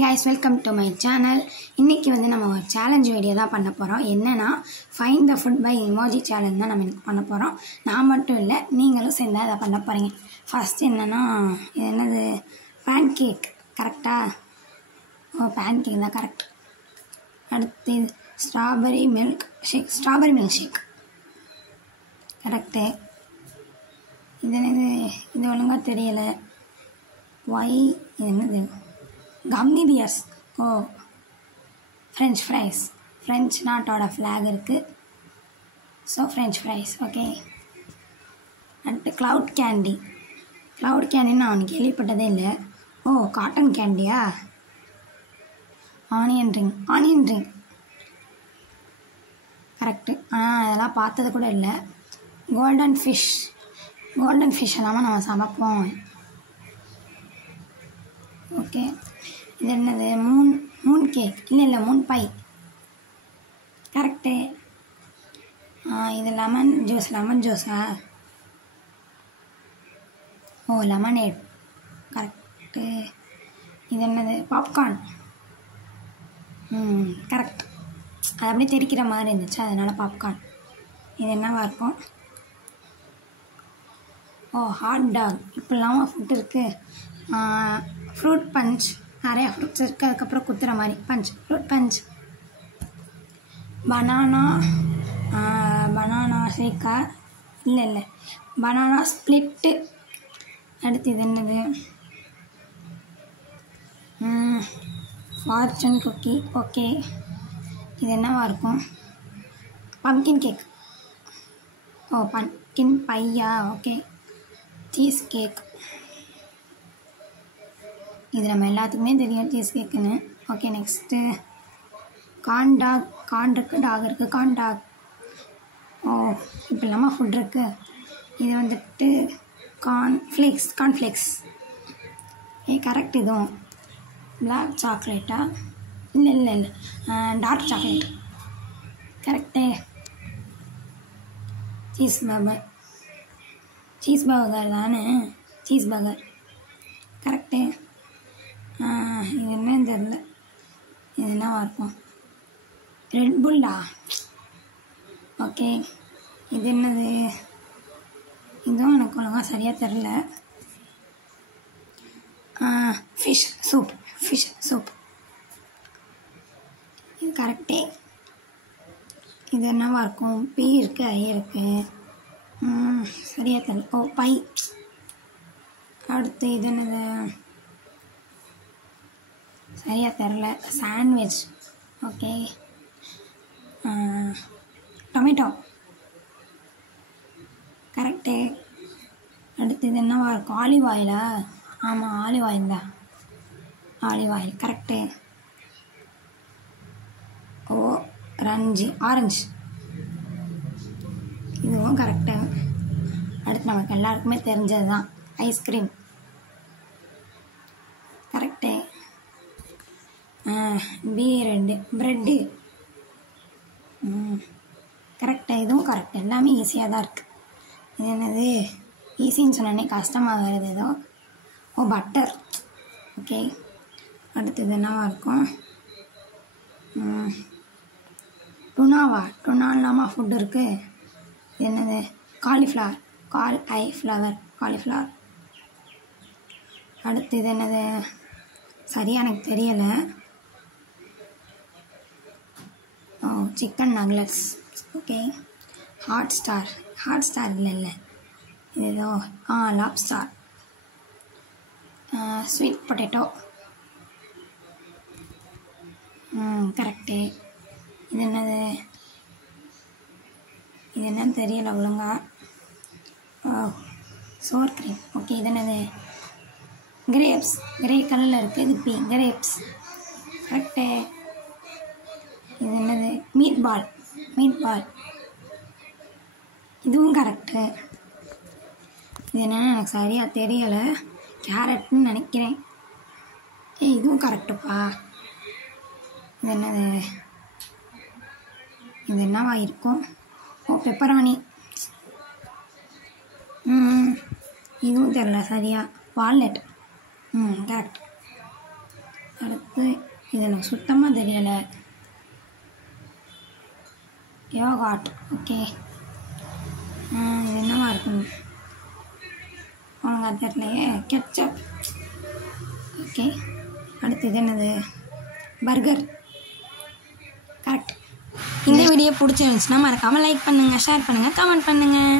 guys, welcome to my channel. இன்னைக்கு வந்து நம்ம ஒரு சேலஞ்ச் வீடியோ தான் பண்ண போறோம். என்னன்னா find the food by emoji challenge தான் நம்ம பண்ண போறோம். நான் மட்டும் இல்ல, நீங்களும் சேர்ந்து அத பண்ண போறீங்க. ஃபர்ஸ்ட் என்னன்னா இது என்னது pancake கரெக்ட்டா? pancake தான் கரெக்ட். அடுத்து strawberry milk shake கரெக்ட். இது என்னது? இது ஒழுங்கா தெரியல. why என்னது? gummy bears. French fries. French நாட்டோட flag இருக்கு. So French fries. Okay. And cloud candy. Cloud candy நான் கேள்விப்பட்டதே இல்லை. cotton candy-யா? Onion ring. கரெக்ட். அதெல்லாம் பார்த்தது கூட இல்லை. golden fish எல்லாமே நம்ம சமைப்போம். ஓகே. இது என்னது? Moon cake. இல்லை மூன் பை. கரெக்டு. இது லெமன் ஜூஸா? லெமனேட். கரெக்டு. இது என்னது? பாப்கார்ன். கரெக்ட். அது அப்படியே தெரிக்கிற மாதிரி இருந்துச்சு, அதனால பாப்கார்ன். இது என்னவா இருக்கும்? Hot dog. இப்படிலாமா ஃபுட் இருக்குது? Fruit punch. நிறையா ஃப்ரூட்ஸ் இருக்குது, அதுக்கப்புறம் குத்துற மாதிரி ஃப்ரூட் பஞ்ச். Banana Sheikha? இல்லை பனானா ஸ்ப்ளிட்டு. அடுத்து இது என்னது? Fortune cookie. ஓகே. இது என்னவா இருக்கும்? Pumpkin cake. பம்கின் பையா? ஓகே. Cheese cake. இது நம்ம எல்லாத்துக்குமே தெரியும் சீஸ் கேக்குன்னு. Okay. Next corn dog. Corn இருக்குது, டாக் இருக்குது. Corn dog. இப்போ இல்லாமல் ஃபுட் இருக்குது. இது வந்துட்டு கார்ன்ஃப்ளேக்ஸ். கரெக்ட். இதுவும் பிளாக் சாக்லேட்டா? இல்லை dark chocolate. Correct. Cheese burger தானே? Cheese burger. கரெக்டு. இது என்னன்னு தெரில. இது என்னவா இருக்கும்? ரெட் புல்லா? ஓகே. இது என்னது? இதுவும் எனக்கு ஒழுங்காக சரியாக தெரில. Fish soup. இது கரெக்டே. இது என்னவா இருக்கும்? பீ இருக்குது, ஐ இருக்குது. சரியாக தெரியல. பை. அடுத்து இது என்னது? சரியாக தெரில. சாண்ட்விச். ஓகே. டொமேட்டோ. கரெக்டு. அடுத்து இது என்னவா இருக்கும்? ஆலிவ் ஆயிலா? ஆமாம், ஆலிவ் ஆயில் தான். Olive oil. கரெக்டு. ஆரஞ்சு. இதுவும் கரெக்டு. அடுத்து நமக்கு எல்லாருக்குமே தெரிஞ்சது தான் ஐஸ்கிரீம். கரெக்டு. ப்ரெட்டு. கரெக்டு. இதுவும் கரெக்ட். எல்லாமே ஈஸியாக தான் இருக்குது. இது என்னது? ஈஸின்னு சொன்னோன்னே கஷ்டமாக வருது ஏதோ. பட்டர். ஓகே. அடுத்தது என்னவா இருக்கும்? டுனாவா? டுனா இல்லாமல் ஃபுட் இருக்குது. இது என்னது? காலிஃப்ளவர். அடுத்து இது என்னது? சரியாக எனக்கு தெரியலை. சிக்கன் நக்லட்ஸ். ஓகே. ஹாட் ஸ்டார் இல்லை இது ஏதோ லாப்ஸ்டார். Sweet potato. கரெக்டு. இது என்னது? இது என்னன்னு தெரியல ஒழுங்கா. சோர் க்ரீம். ஓகே. இது என்னது? கிரேப்ஸ். கிரே கலரில் இருக்குது. இது பி. கிரேப்ஸ். கரெக்டு. இது என்னது? Meat ball. இதுவும் கரெக்டு. இது என்னன்னு எனக்கு சரியாக தெரியலை. கேரட்னு நினைக்கிறேன். இதுவும் கரெக்டுப்பா. இது என்னது? இது என்னவா இருக்கும்? பெப்பரானி. இதுவும் தெரில சரியா. வால்நட். கரெக்ட். அடுத்து இது எனக்கு சுத்தமாக தெரியலை. யோகாட். ஓகே, இது என்னவா இருக்கும் உனக்கு தெரியலையே. கெட்சப். ஓகே, அடுத்து இது என்னது? பர்கர். கரெக்ட். இந்த வீடியோ பிடிச்சிருந்துச்சுன்னா மறக்காமல் லைக் பண்ணுங்கள், ஷேர் பண்ணுங்கள், கமெண்ட் பண்ணுங்கள்.